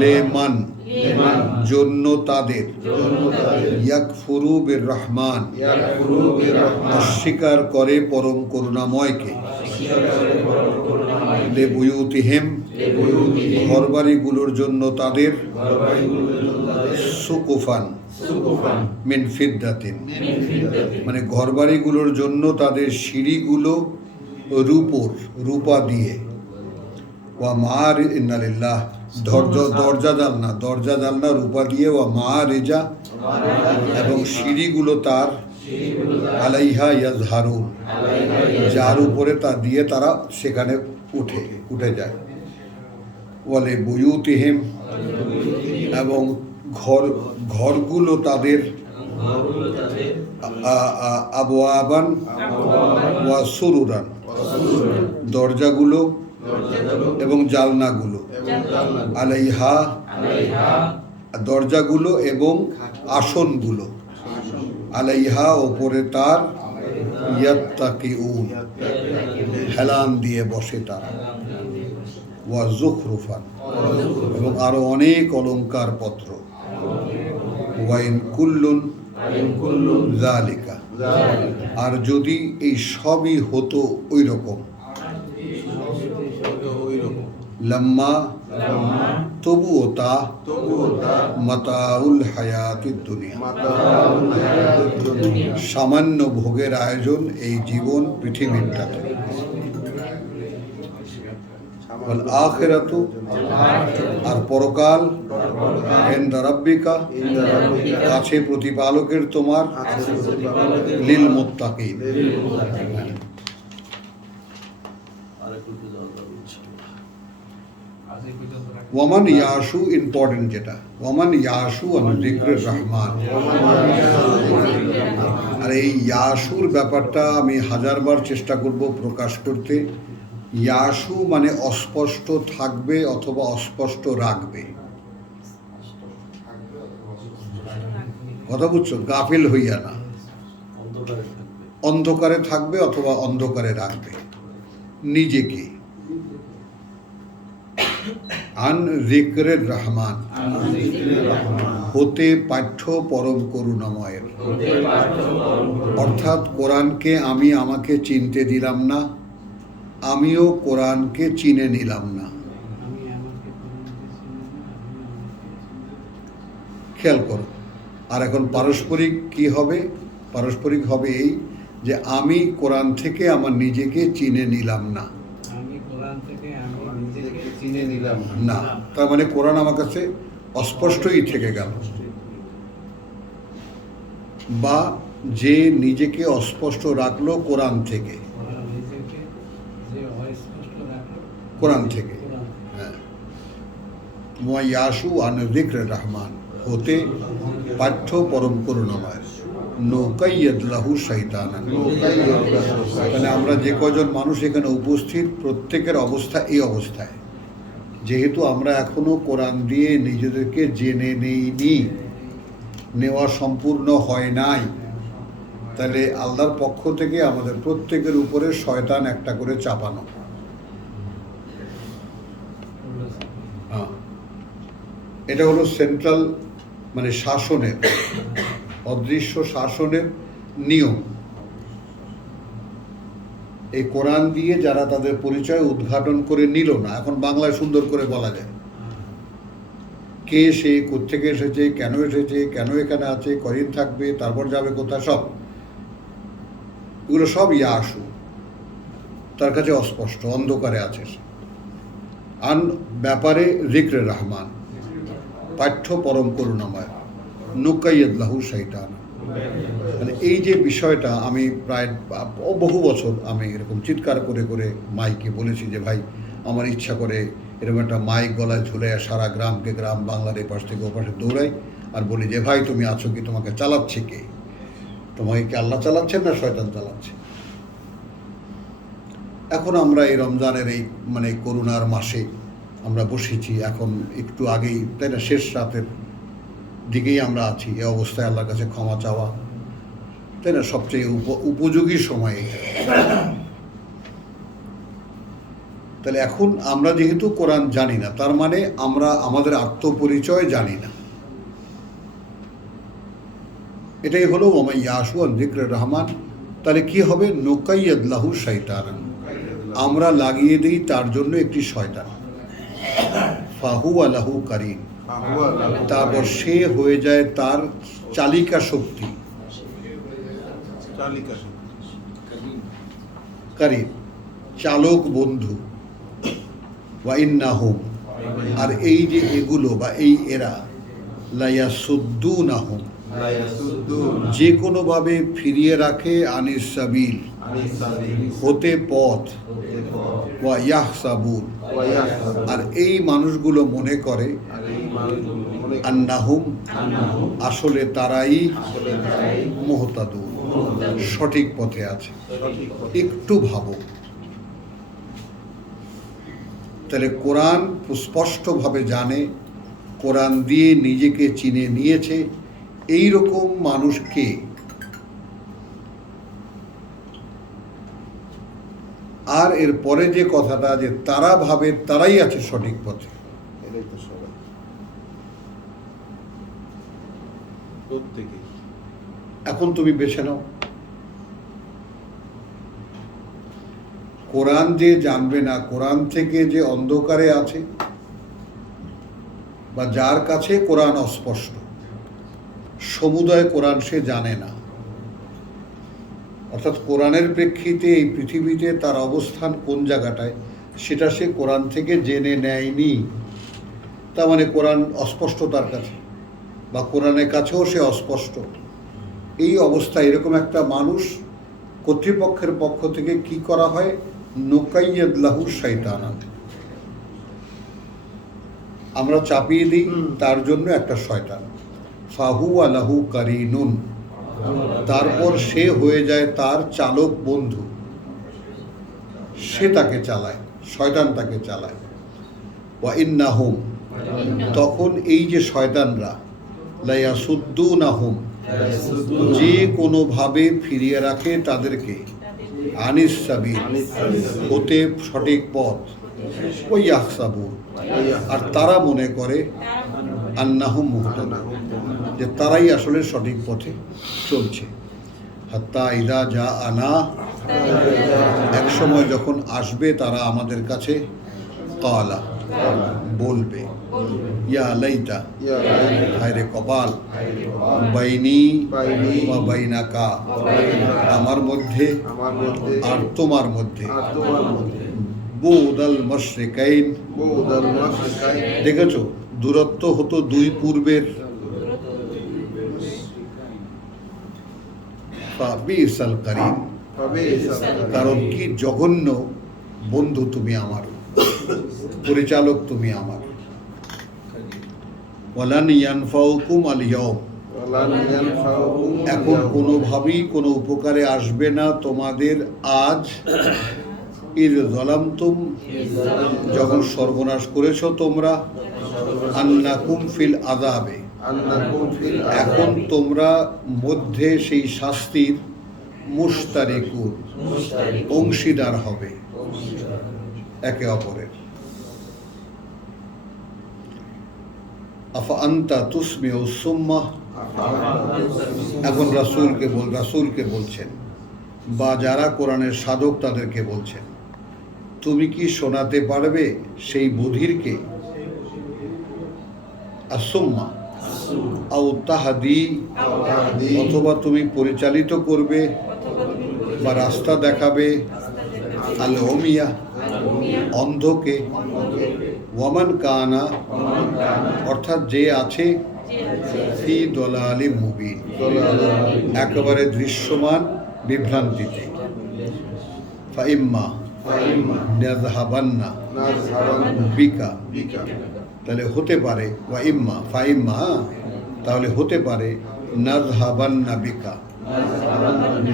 লেমান, জন্য তাদের, ইয়াকফুরু বির রহমান, অস্বীকার করে পরম করুণাময়কে, লিবুয়ুতিহিম, ঘরবাড়িগুলোর জন্য তাদের, সুকুফান মিন ফিদ্দাতিন, মানে ঘরবাড়িগুলোর জন্য তাদের সিঁড়িগুলো রূপা দিয়ে, ওয়া মার ইন্নালিল্লাহ, দরজা জানলা রূপা দিয়ে, ওয়া মারিজা, এবং সিঁড়িগুলো তার, আলাইহা ইয়াজহারুন, যার উপরে তা দিয়ে তারা সেখানে উঠে যায়। ওয়ালে বুয়ুতিহিম, এবং ঘরগুলো তাদের, আবওয়াবান ওয়া সুরুরান, দরজাগুলো এবং জালনাগুলো, আলাইহা, দরজাগুলো এবং আসনগুলো, আলাইহা, ওপরে তার, ইয়াত্তাকিউন, হেলান দিয়ে বসে তারা, ওয়া যুখরুফান, এবং আরো অনেক অলংকার পত্র, ওয়াইন কুল্লুন যালিকা, আর যদি এই সবই হতো ওই রকম, লাম্মা, তবুও তা, মাতাউল হায়াতিদ দুনিয়া, সামান্য ভোগের আয়োজন এই জীবন পৃথিবীটাতে। ওয়াল আখিরাতু, আর পরকাল, ইনদা রাব্বিকা, কাছে প্রতিপালকের তোমার, লিল মুত্তাকিন। ওয়ামান ইয়াশু, ইম্পর্টেন্ট যেটা, ওয়ামান ইয়াশু আন যিকরির রহমান। আর এই ইয়াশুর ব্যাপারটা আমি হাজারবার চেষ্টা করব প্রকাশ করতে। ইয়াশু মানে অস্পষ্ট থাকবে অথবা অস্পষ্ট রাখবে, কথা বুঝছো? গাফিল হইয়া না, অন্ধকারে থাকবে অথবা অন্ধকারে রাখবে নিজেকে। আন যিকরির রহমান, হতে পাঠ্য পরম করুণাময়ের, অর্থাৎ কোরআনকে আমি আমাকে চিনতে দিলাম না, আমিও কোরআনকে চিনে নিলাম না। খেয়াল করো। আর এখন পারস্পরিক কি হবে? পারস্পরিক হবে এই যে আমি কোরআন থেকে আমার নিজেকে চিনে নিলাম না। আমি কোরআন থেকে আমি নিজেকে চিনে নিলাম না, তার মানে কোরআন আমার কাছে অস্পষ্টই থেকে গেল। বা যে নিজেকে অস্পষ্ট রাখলো কোরআন থেকে, নিজেকে যে অস্পষ্ট রাখলো কোরআন থেকে। কোরআন হ্যাঁ, মুয়ায়াসু আন যিকর রহমান হতে পাঠ্য পরম করুণাময় নৌকাইয়াদ লাহু শয়তানান। তাহলে আমরা যে কজন মানুষ এখানে উপস্থিত প্রত্যেকের অবস্থা এই অবস্থায়, যেহেতু আমরা এখনো কোরআন দিয়ে নিজেদেরকে জেনে নেইনি, নেওয়া সম্পূর্ণ হয় নাই, তাহলে আল্লাহর পক্ষ থেকে আমাদের প্রত্যেকের উপরে শয়তান একটা করে চাপানো। হ্যাঁ, এটা হলো সেন্ট্রাল মানে শাসনের, অদৃশ্য শাসনের নিয়ম। এই কোরআন দিয়ে যারা তাদের পরিচয় উদ্ঘাটন করে নিল না, এখন বাংলায় সুন্দর করে বলা যায় কে সে, কোত্থেকে এসেছে, কেন এখানে আছে, কদিন থাকবে, তারপর যাবে কোথায়, সব এগুলো সব ইয়াসু, তার কাছে অস্পষ্ট, অন্ধকারে আছে সে। আন ব্যাপারে যিকরে রহমান পাঠ্য পরম করুণাময় নুকাইয়াদ লাহু শয়তান। মানে এই যে বিষয়টা আমি প্রায় বহু বছর আমি এরকম চিৎকার করে করে মাইকে বলেছি যে ভাই আমার ইচ্ছা করে এরকম একটা মাইক গলায় ঝুলে সারা গ্রামকে গ্রাম বাংলার এপাশ থেকে ওপাশে দৌড়াই আর বলি যে ভাই তুমি আছো কি, তোমাকে চালাচ্ছে কে? তোমাকে কি আল্লাহ চালাচ্ছেন না শয়তান চালাচ্ছে? এখন আমরা এই রমজানের এই মানে করুণার মাসে আমরা বসেছি, এখন একটু আগেই তাই না, শেষ রাতের দিকেই আমরা আছি। এই অবস্থায় আল্লাহর কাছে ক্ষমা চাওয়া তাই না সবচেয়ে উপযোগী সময় এটা। তাহলে এখন আমরা যেহেতু কোরআন জানি না, তার মানে আমরা আমাদের আত্মপরিচয় জানি না। এটাই হলো ওমাই ইয়াসু আন যিকরে রহমান। তাহলে কি হবে? নুকাইয়াদ লাহু শয়তানান, আমরা লাগিয়ে দিই তার জন্য একটি শয়তান। ফাহুয়া লাহু কারিন, তারপর সে হয়ে যায় তার চালিকা শক্তি। কারিন চালক বন্ধু। ওয়া ইন্নাহুম, আর এই যে এগুলো বা এই এরা, লায়াসুদ্দুনাহুম, যে কোনোভাবে ফিরিয়ে রাখে, আনিস সাবিল, হতে পথ, ওয়া ইয়াহসাবুন, আর এই মানুষগুলো মনে করে, আন্নাহুম, আসলে তারাই মুহতাদুন, সঠিক পথে আছে। একটু ভাবো, তাহলে কোরআন স্পষ্টভাবে জানে, কোরআন দিয়ে নিজেকে চিনে নিয়েছে, এই রকম মানুষকে আর এর পরে যে কথাটা যে তারা ভাবে তারাই আছে সঠিক পথে, এটাই তো সবাই প্রত্যেকে। এখন তুমি বেছে নাও। কোরআন যে জানবে না, কোরআন থেকে যে অন্ধকারে আছে, বা যার কাছে কোরআন অস্পষ্ট, সমুদয় কোরআন সে জানে না, অর্থাৎ কোরআনের প্রেক্ষিতে এই পৃথিবীতে তার অবস্থান কোন জায়গাটায় সেটা সে কোরআন থেকে জেনে নেয়নি। তার মানে কোরআন অস্পষ্ট তার কাছে, বা কোরআনের কাছেও সে অস্পষ্ট। এই অবস্থা এরকম একটা মানুষ কর্তৃপক্ষের পক্ষ থেকে কি করা হয়? নুকাইয়াদ লাহু শয়তানান, আমরা চাপিয়ে দিই তার জন্য একটা শয়তান। ফাহুয়া লাহু কারিনুন, তারপর সে হয়ে যায় তার চালক বন্ধু, সে তাকে চালায়, শয়তান তাকে চালায়। ওয়া ইন্নাহুম, তখন এই যে শয়তানরা, লায়াসুদ্দুনাহুম, যে কোনোভাবে ফিরিয়ে রাখে তাদেরকে, আনিস সাবিল, হতে সঠিক পথ, ওই ইয়াহসাবুন, আর তারা মনে করে, আন্নাহুম মুহতাদুন, যে তারাই আসলে সঠিক পথে চলছে। হাত্তা ইদা যা আনা, এক সময় যখন আসবে তারা আমাদের কাছে, কালা, বলবে ইয়া লাইতা, ইয়া লাইতা, হায় রে কপাল, কপাল, বাইনি বাইনি ওয়া বাইনাকা, বাইনাকা, আমার মধ্যে আমার মধ্যে আর তোমার মধ্যে, আর তোমার মধ্যে, বুদাল মাশরিকাইন, বুদাল মাশরিকাইন, দেখেছো দূরত্ব হতো দুই পূর্বের, ফাবিসাল কারীম, কারণ কি জঘন্য বন্ধু তুমি আমার, পরিচালক তুমি আমার। ওয়ালান ইয়ানফাউকুম আল ইয়াউম, ওয়ালান ইয়ানফাউকুম এখন কোনোভাবেই কোনো উপকারে আসবে না তোমাদের আজ, ইয যালামতুম, যখন সর্বনাশ করেছো তোমরা, আন্নাকুম ফিল আযাবে, আন্নাকুম ফিল এখন তোমরা মধ্যে সেই শাস্তির মুশতারিকুন, অংশীদার হবে একে অপরের। আফা আনতা তুসমিউ সুম্মাহ, এখন রাসূলকে বলছেন বা যারা কোরআনের সাধক তাদেরকে বলছেন, তুমি কি শোনাতে পারবে সেই বধিরকে, আসুম্মা আও তাহাদি, অথবা তুমি পরিচালিত করবে বা রাস্তা দেখাবে, আল ওমিয়া, অন্ধকে, ওয়ামান কানা, অর্থাৎ যে আছে, ফি দলালিম মুবিন, একেবারে দৃশ্যমান বিভ্রান্তিতে, ফাইম্মা নাযহাবান্না বিকা, তাহলে হতে পারে, ওয়া ইম্মা ফাইম্মা, তাহলে হতে পারে, নাযহাবান্না বিকা,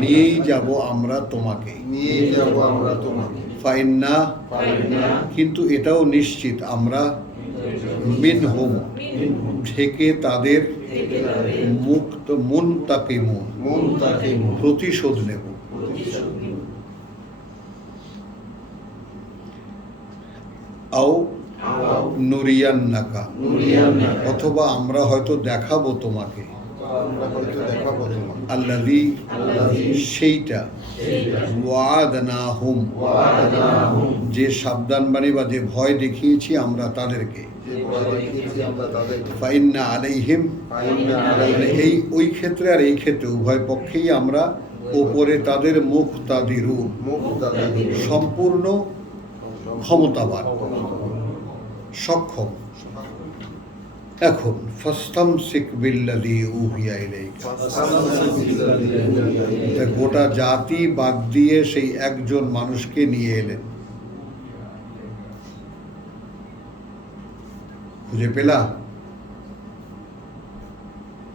নিয়েই যাব আমরা তোমাকে, নিয়ে যাব আমরা তোমাকে, ফাইন্না, কিন্তু এটাও নিশ্চিত আমরা, মিনহুম, থেকে তাদের, মুক্ত মুনতাকিমুন, মুনতাকিমুন, প্রতিশোধ নেব। আও নুরিয়ান্নাকা, অথবা আমরা হয়তো দেখাবো তোমাকে, আমরা হয়তো দেখাবো তোমাকে, আল্লাযী, সেইটা, ওয়া'আদনাহুম, যে সাবধানবাণী বা যে ভয় দেখিয়েছি আমরা তাদেরকে, যে ভয় দেখিয়েছি আমরা তাদেরকে, ফাইন্না আলাইহিম, ফাইন্না আলাইহিম, এই ওই ক্ষেত্রে আর এই ক্ষেত্রে উভয় পক্ষেই আমরা ওপরে তাদের মুক্তাদিরুন, মুক্তাদির, সম্পূর্ণ ক্ষমতাবান, সক্ষম। এখন ফাস্তামসিক বিল্লাযী উহিয়া ইলাইকা, তা গোটা জাতি বাদ দিয়ে সেই একজন মানুষকে নিয়ে এলেন, খুঁজে পেলা?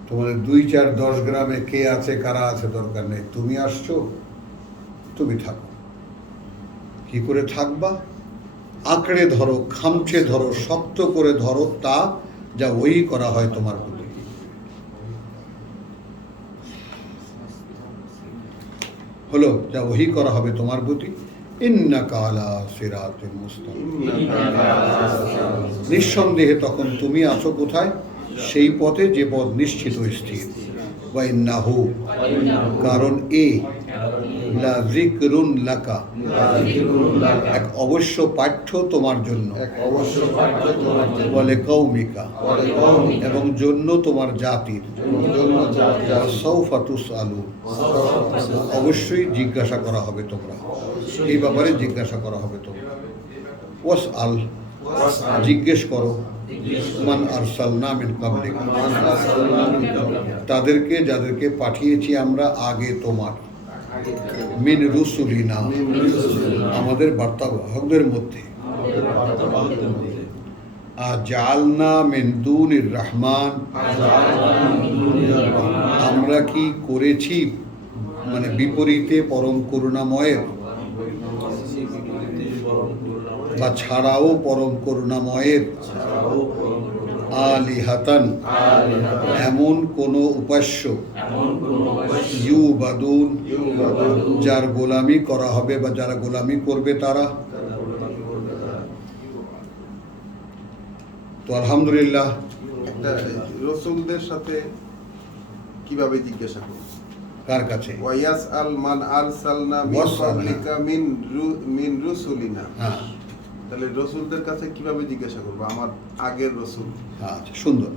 তোমাদের 2-4-10 গ্রামে কে আছে কারা আছে দরকার নেই, তুমি আসছো, তুমি থাকো। কি করে থাকবা? আঁকড়ে ধরো, খামচে ধরো, শক্ত করে ধরো তা যা ওই করা হয় তোমার প্রতি। হলো যা ওহি করা হবে তোমার প্রতি, ইন্নাকা আলা সিরাতিন মুস্তাকিম, নিঃসন্দেহে তখন তুমি আছো কোথায়? সেই পথে যে পথ নিশ্চিত ও স্থির। ওয়া ইন্নাহু, কারণ এ, লা যিকরুন লাকা, এক অবশ্য পাঠ্য তোমার জন্য, এক অবশ্য পাঠ্য তোমার জন্য, ওয়া লিকাউমিকা, ওয়ালিকাউমিকা, এবং জন্য তোমার জাতির, জন্য যা সাউফা তুসআলুন, অবশ্যই জিজ্ঞাসা করা হবে তোমরা, এই ব্যাপারে জিজ্ঞাসা করা হবে তোমরা। ওয়াসআল, জিজ্ঞেস করো, মান আরসালনা মিন ক্বাবলিকা, তাদেরকে যাদেরকে পাঠিয়েছি আমরা আগে তোমার, মিন রুসুলিনা, আমাদের বার্তাবাহকদের মধ্যে, আজআলনা মিন দুনির রহমান, আমরা কি করেছি মানে বিপরীতে পরম করুণাময়ের, বা ছাড়াও পরম করুণাময়ের, আলিহাতান, এমন কোন উপাস্য, ইউবাদুন, যার গোলামি করা হবে বা যারা গোলামি করবে তারা। তো আলহামদুলিল্লাহ, একটা রাসূলদের সাথে কিভাবে জিজ্ঞাসা করব? কার কাছে? ওয়াইয়াসআল মান আরসালনা মিন ওয়াসআলনা। ক্বাবলিকা মিন রুসুলিনা, হ্যাঁ, তাহলে রসুলদের কাছে কিভাবে জিজ্ঞাসা করবো আমার আগের রসুল? আচ্ছা, সুন্দর।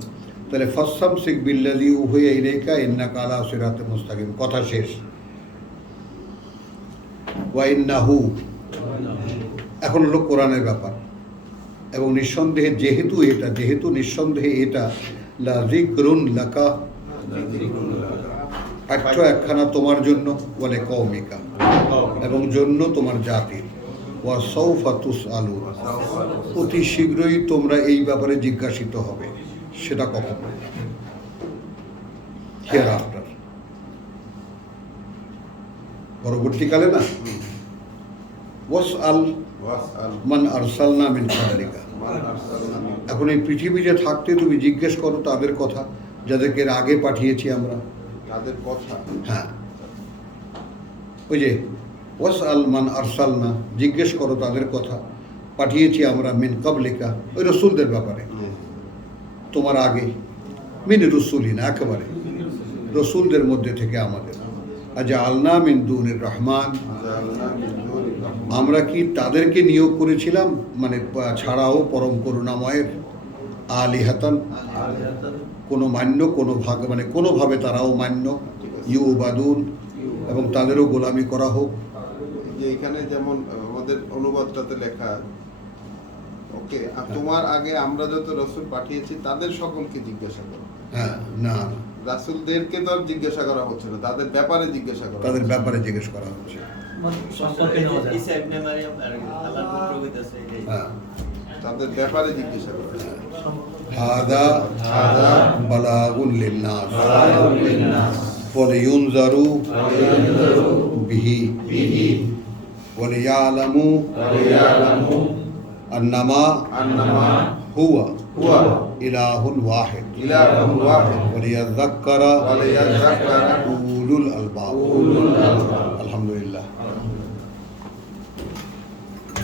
তাহলে ফাসসামসিক বিল্লাযী উহিয়া ইলাইকা ইন্নাকা আলা সিরাতিন মুস্তাকিম, কথা শেষ। ওয়া ইন্নাহু, এখন হলো কোরআনের ব্যাপার, এবং নিঃসন্দেহে যেহেতু নিঃসন্দেহে এটা লা যিকরুন লাকা, পাঠ্য একখানা তোমার জন্য, বলে কওমিকা, এবং জন্য তোমার জাতির। ওয়া সাউফা তুসআলুন, অতি শীঘ্রই তোমরা এই ব্যাপারে জিজ্ঞাসিত হবে। সেটা কখন? হিয়ার আফটার, পরবর্তীকালে না। ওয়াসআল মান আরসালনা মিন ক্বাবলিকা, এখন এই পৃথিবীতে থাকতে তুমি জিজ্ঞেস করো তাদের কথা যাদেরকে এর আগে পাঠিয়েছি আমরা। তাদের কথা। হ্যাঁ, ওই যে ওয়াসআল মান আরসালনা, জিজ্ঞেস করো তাদের কথা পাঠিয়েছি আমরা মিন ক্বাবলিকা, ওই রসুলদের ব্যাপারে, তোমার আগে। মিন রসুলিনা, একেবারে রসুলদের মধ্যে থেকে আমাদের। আজা আলনা মিন দুনির রহমান, আমরা কি তাদেরকে নিয়োগ করেছিলাম, মানে ছাড়াও পরম করুণাময়ের, আলিহাতান, কোনো মান্য, কোনো ভাগ, মানে কোনোভাবে তারাও মান্য, ইউবাদুন, এবং তাদেরও গোলামি করা হোক। যে এখানে যেমন আমাদের অনুবাদটাতে লেখা, ওকে, আর তোমার আগে আমরা যত রসুল পাঠিয়েছি তাদের সকলকে জিজ্ঞাসা করো। হ্যাঁ, না, রাসূলদেরকে তো আর জিজ্ঞাসা করা হচ্ছে না, তাদের ব্যাপারে জিজ্ঞাসা করা তাদের হচ্ছে। ব্যাপারে জিজ্ঞেস করা হচ্ছে। সম্পর্কে নেওয়া যায়। ঈসা ইবনে মারইয়াম আর আল্লাহর পুত্র হইতাছে এটাই। হ্যাঁ, তাদের ব্যাপারে জিজ্ঞাসা করা হচ্ছে। হাদা বালাগুন লিন্নাস ওয়ালিয়ুনজারু বিহি ওয়ালিয়ালামু আন্নামা হুয়া ইলাহুন ওয়াহিদ ইলাহুন ওয়াহিদ ওয়ালিয়াযাক্কারা ওয়ালিয়াযাক্কারা উলুল আলবাব।